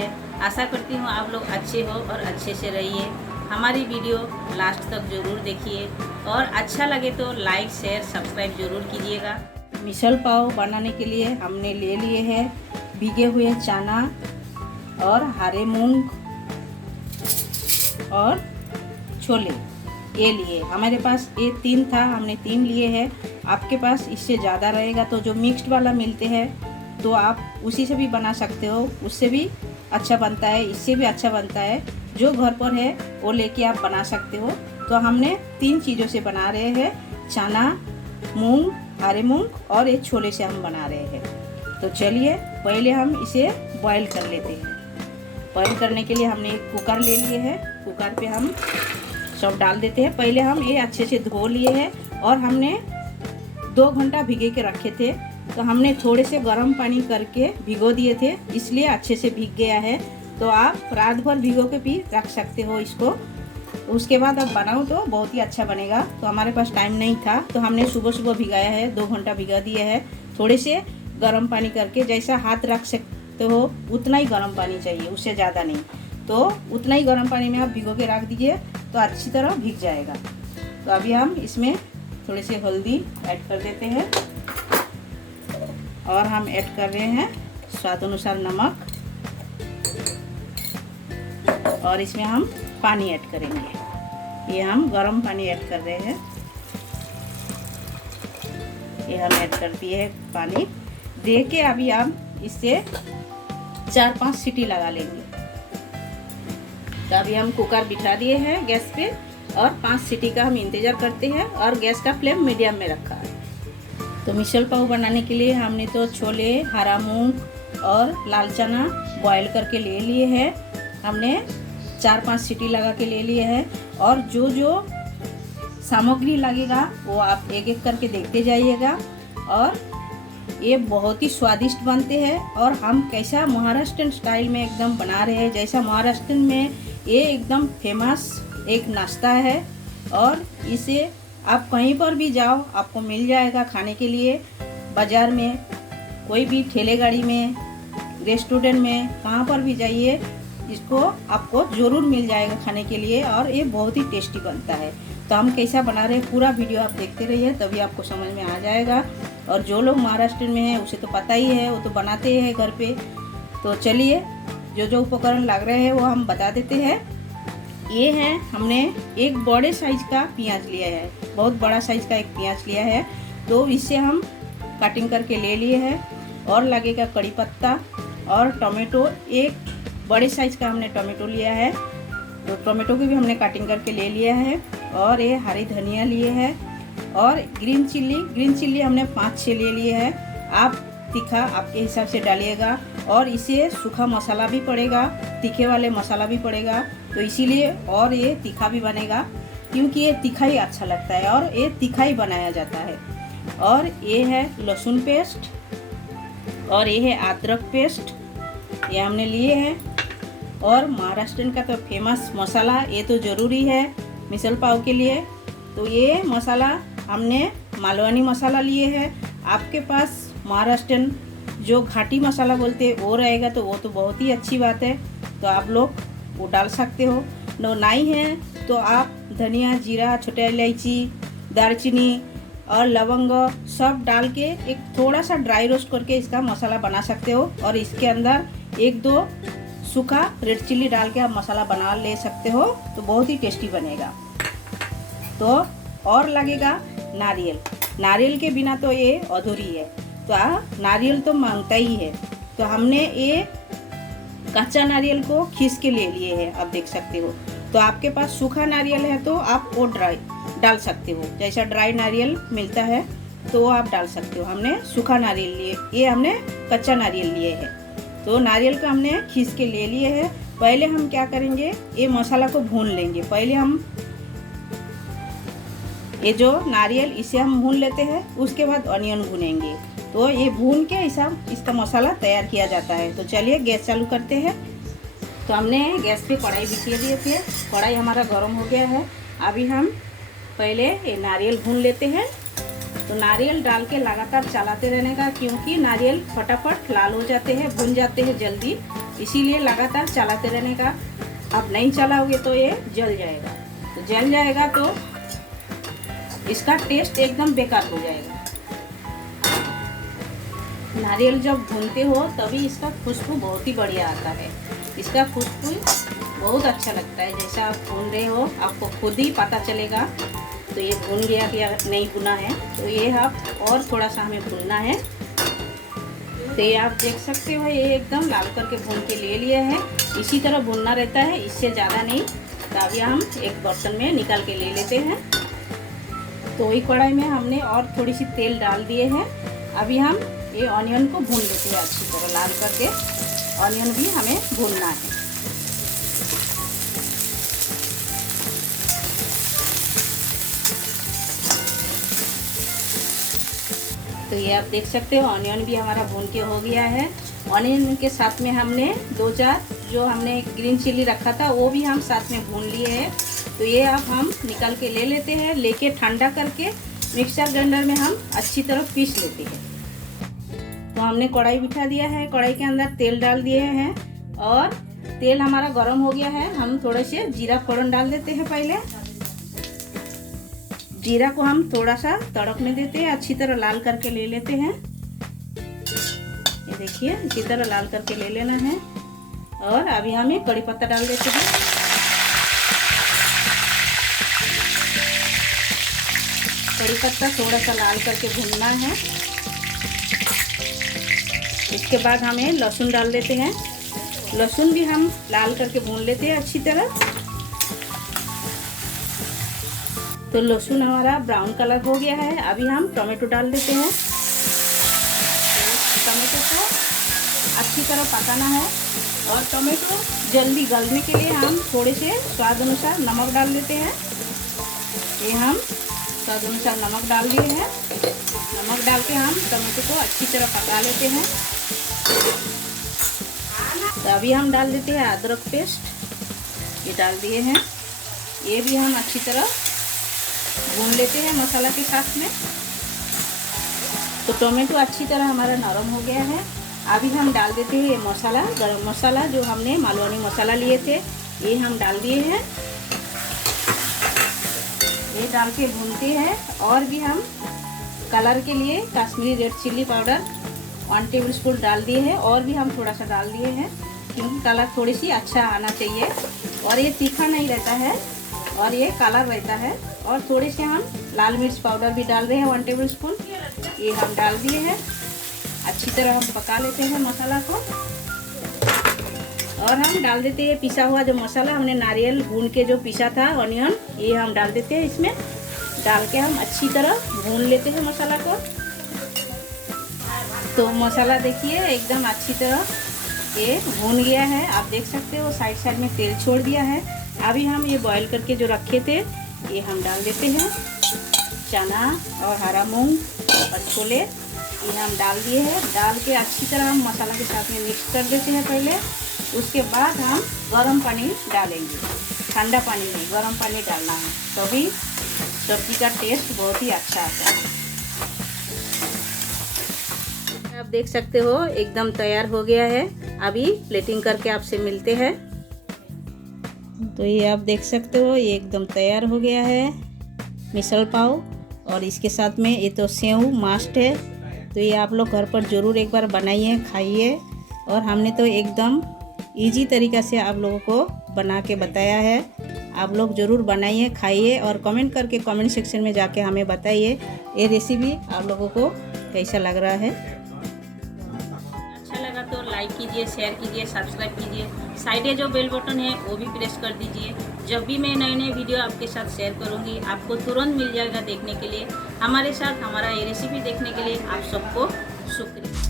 है। आशा करती हूँ आप लोग अच्छे हो और अच्छे से रहिए। हमारी वीडियो लास्ट तक ज़रूर देखिए और अच्छा लगे तो लाइक शेयर सब्सक्राइब ज़रूर कीजिएगा। मिसल पाव बनाने के लिए हमने ले लिए हैं भीगे हुए चना और हरे मूंग और छोले, ये लिए। हमारे पास ये 3 था, हमने 3 लिए हैं। आपके पास इससे ज़्यादा रहेगा तो जो मिक्स्ड वाला मिलते हैं तो आप उसी से भी बना सकते हो, उससे भी अच्छा बनता है, इससे भी अच्छा बनता है। जो घर पर है वो लेके आप बना सकते हो। तो हमने 3 चीज़ों से बना रहे हैं, चना, मूंग, हरे मूंग और ये छोले से हम बना रहे हैं। तो चलिए पहले हम इसे बॉईल कर लेते हैं। बॉईल करने के लिए हमने एक कुकर ले लिए है। कुकर पे हम सब डाल देते हैं। पहले हम ये अच्छे से धो लिए हैं और हमने 2 घंटा भिगे के रखे थे। तो हमने थोड़े से गर्म पानी करके भिगो दिए थे, इसलिए अच्छे से भीग गया है। तो आप रात भर भिगो के भी रख सकते हो इसको। उसके बाद आप बनाओ तो बहुत ही अच्छा बनेगा। तो हमारे पास टाइम नहीं था तो हमने सुबह सुबह भिगाया है, 2 घंटा भिगा दिया है। थोड़े से गर्म पानी करके, जैसा हाथ रख सकते हो उतना ही गर्म पानी चाहिए, उससे ज़्यादा नहीं। तो उतना ही गर्म पानी में आप भिगो के रख दीजिए तो अच्छी तरह भीग जाएगा। तो अभी हम इसमें थोड़ी सी हल्दी ऐड कर देते हैं और हम ऐड कर रहे हैं स्वाद अनुसार नमक और इसमें हम पानी ऐड करेंगे। ये हम गर्म पानी ऐड कर रहे हैं। ये हम ऐड कर दिए है पानी दे के। अभी हम इससे 4-5 सीटी लगा लेंगे। तो अभी हम कुकर बिठा दिए हैं गैस पे और 5 सीटी का हम इंतज़ार करते हैं और गैस का फ्लेम मीडियम में रखा है। तो मिसल पाव बनाने के लिए हमने तो छोले, हरा मूंग और लाल चना बॉईल करके ले लिए हैं। हमने 4-5 सीटी लगा के ले लिए हैं और जो जो सामग्री लगेगा वो आप एक एक करके देखते जाइएगा। और ये बहुत ही स्वादिष्ट बनते हैं और हम कैसा महाराष्ट्र स्टाइल में एकदम बना रहे हैं, जैसा महाराष्ट्र में ये एकदम फेमस एक नाश्ता है। और इसे आप कहीं पर भी जाओ आपको मिल जाएगा खाने के लिए। बाज़ार में, कोई भी ठेले गाड़ी में, रेस्टोरेंट में, कहाँ पर भी जाइए इसको आपको ज़रूर मिल जाएगा खाने के लिए। और ये बहुत ही टेस्टी बनता है। तो हम कैसा बना रहे हैं पूरा वीडियो आप देखते रहिए, तभी आपको समझ में आ जाएगा। और जो लोग महाराष्ट्र में हैं उसे तो पता ही है, वो तो बनाते हैं घर पे। तो चलिए जो जो उपकरण लग रहे हैं वो हम बता देते हैं। ये है, हमने एक बड़े साइज का प्याज लिया है, बहुत बड़ा साइज का एक प्याज लिया है। तो इसे हम कटिंग करके ले लिए हैं। और लगेगा कड़ी पत्ता और टमाटो, एक बड़े साइज का हमने टमाटो लिया है। तो टमाटो की भी हमने कटिंग करके ले लिया है। और ये हरी धनिया लिए हैं और ग्रीन चिल्ली हमने 5-6 ले लिए हैं। आप तीखा आपके हिसाब से डालिएगा। और इसे सूखा मसाला भी पड़ेगा, तीखे वाले मसाला भी पड़ेगा। तो इसीलिए और ये तीखा भी बनेगा, क्योंकि ये तीखा ही अच्छा लगता है और ये तीखा ही बनाया जाता है। और ये है लहसुन पेस्ट और ये है अदरक पेस्ट, ये हमने लिए हैं। और महाराष्ट्र का तो फेमस मसाला ये तो ज़रूरी है मिसल पाव के लिए। तो ये मसाला हमने मालवनी मसाला लिए हैं। आपके पास महाराष्ट्र जो घाटी मसाला बोलते हैं वो रहेगा तो वो तो बहुत ही अच्छी बात है, तो आप लोग वो डाल सकते हो। नो नहीं है तो आप धनिया, जीरा, छोटा इलायची, दालचीनी और लवंग सब डाल के एक थोड़ा सा ड्राई रोस्ट करके इसका मसाला बना सकते हो। और इसके अंदर 1-2 सूखा रेड चिल्ली डाल के आप मसाला बना ले सकते हो, तो बहुत ही टेस्टी बनेगा। तो और लगेगा नारियल, नारियल के बिना तो ये अधूरी है। तो नारियल तो मांगता ही है। तो हमने ये कच्चा नारियल को खींच के ले लिए हैं, आप देख सकते हो। तो आपके पास सूखा नारियल है तो आप वो ड्राई डाल सकते हो, जैसा ड्राई नारियल मिलता है तो वो आप डाल सकते हो। हमने सूखा नारियल लिए, ये हमने कच्चा नारियल लिए है। तो नारियल को हमने खींच के ले लिए है। पहले हम क्या करेंगे, ये मसाला को भून लेंगे। पहले हम ये जो नारियल इसे हम भून लेते हैं, उसके बाद ऑनियन भूनेंगे। तो ये भून के इसका मसाला तैयार किया जाता है। तो चलिए गैस चालू करते हैं। तो हमने गैस पे कढ़ाई बिछा दिए थे, कढ़ाई हमारा गर्म हो गया है। अभी हम पहले ये नारियल भून लेते हैं। तो नारियल डाल के लगातार चलाते रहने का, क्योंकि नारियल फटाफट लाल हो जाते हैं, भुन जाते हैं जल्दी, इसीलिए लगातार चलाते रहने का। आप नहीं चलाओगे तो ये जल जाएगा, तो जल जाएगा तो इसका टेस्ट एकदम बेकार हो जाएगा। नारियल जब भूनते हो तभी इसका खुशबू बहुत ही बढ़िया आता है। इसका खुशबू बहुत अच्छा लगता है। जैसा आप भून रहे हो आपको खुद ही पता चलेगा। तो ये भून गया कि नहीं भुना है, तो ये आप और थोड़ा सा हमें भूनना है। तो ये आप देख सकते हो ये एकदम लाल करके भून के ले लिया है। इसी तरह भूनना रहता है, इससे ज़्यादा नहीं। तो अभी हम एक बर्तन में निकाल के ले लेते हैं। तो वही कढ़ाई में हमने और थोड़ी सी तेल डाल दिए हैं। अभी हम ये ऑनियन को भून लेते हैं अच्छी तरह लाल करके। ऑनियन भी हमें भूनना है। तो ये आप देख सकते हो ऑनियन भी हमारा भून के हो गया है। ऑनियन के साथ में हमने 2-4 जो हमने ग्रीन चिली रखा था वो भी हम साथ में भून लिए हैं। तो ये अब हम निकाल के ले लेते हैं। लेके ठंडा करके मिक्सर ग्राइंडर में हम अच्छी तरह पीस लेते हैं। तो हमने कढ़ाई बिठा दिया है, कढ़ाई के अंदर तेल डाल दिए हैं और तेल हमारा गर्म हो गया है। हम थोड़े से जीरा फोड़न डाल देते हैं। पहले जीरा को हम थोड़ा सा तड़कने देते हैं, अच्छी तरह लाल करके ले लेते हैं। ये देखिए इसी तरह लाल करके ले लेना है। और अभी हम ये कड़ी पत्ता डाल देते हैं। कड़ी पत्ता थोड़ा सा लाल करके भूनना है। इसके बाद हमें लहसुन डाल देते हैं। लहसुन भी हम लाल करके भून लेते हैं अच्छी तरह। तो लहसुन हमारा ब्राउन कलर हो गया है। अभी हम टमाटो डाल देते हैं। टमाटो को अच्छी तरह पकाना है और टमाटो जल्दी गलने के लिए हम थोड़े से स्वाद अनुसार नमक डाल देते हैं। ये हम स्वाद अनुसार नमक डाल दिए हैं। नमक डाल के हम टमाटो को अच्छी तरह पका लेते हैं। तो अभी हम डाल देते हैं अदरक पेस्ट, ये डाल दिए हैं। ये भी हम अच्छी तरह भून लेते हैं मसाला के साथ में। तो टोमेटो अच्छी तरह हमारा नरम हो गया है। अभी हम डाल देते हैं ये मसाला, गरम मसाला जो हमने मालवनी मसाला लिए थे, ये हम डाल दिए हैं। ये डाल के भूनते हैं। और भी हम कलर के लिए Kashmiri red chilli powder 1 table spoon डाल दिए हैं। और भी हम थोड़ा सा डाल दिए हैं क्योंकि कलर थोड़ी सी अच्छा आना चाहिए। और ये तीखा नहीं रहता है और ये कलर रहता है। और थोड़े से हम लाल मिर्च पाउडर भी डाल रहे हैं 1 टेबल स्पून, ये हम डाल दिए हैं। अच्छी तरह हम पका लेते हैं मसाला को। और हम डाल देते हैं पिसा हुआ जो मसाला हमने नारियल भून के जो पिसा था ऑनियन, ये हम डाल देते हैं इसमें। डाल के हम अच्छी तरह भून लेते हैं मसाला को। तो मसाला देखिए एकदम अच्छी तरह ये भून गया है। आप देख सकते हो साइड साइड में तेल छोड़ दिया है। अभी हम ये बॉईल करके जो रखे थे ये हम डाल देते हैं। चना और हरा मूंग और छोले ये हम डाल दिए हैं। डाल के अच्छी तरह हम मसाला के साथ में मिक्स कर देते हैं पहले। उसके बाद हम गर्म पानी डालेंगे, ठंडा पानी नहीं, गर्म पानी डालना है, तभी सब्जी का टेस्ट बहुत ही अच्छा आता है। आप देख सकते हो एकदम तैयार हो गया है। अभी प्लेटिंग करके आपसे मिलते हैं। तो ये आप देख सकते हो ये एकदम तैयार हो गया है मिसल पाव। और इसके साथ में ये तो सेव मस्ट है। तो ये आप लोग घर पर ज़रूर एक बार बनाइए, खाइए। और हमने तो एकदम इजी तरीक़ा से आप लोगों को बना के बताया है। आप लोग ज़रूर बनाइए, खाइए और कमेंट करके कमेंट सेक्शन में जाके हमें बताइए ये रेसिपी आप लोगों को कैसा लग रहा है। अच्छा लगा तो लाइक कीजिए, शेयर कीजिए, सब्सक्राइब कीजिए। साइडे जो बेल बटन है वो भी प्रेस कर दीजिए। जब भी मैं नए नए वीडियो आपके साथ शेयर करूंगी आपको तुरंत मिल जाएगा देखने के लिए। हमारे साथ हमारा ये रेसिपी देखने के लिए आप सबको शुक्रिया।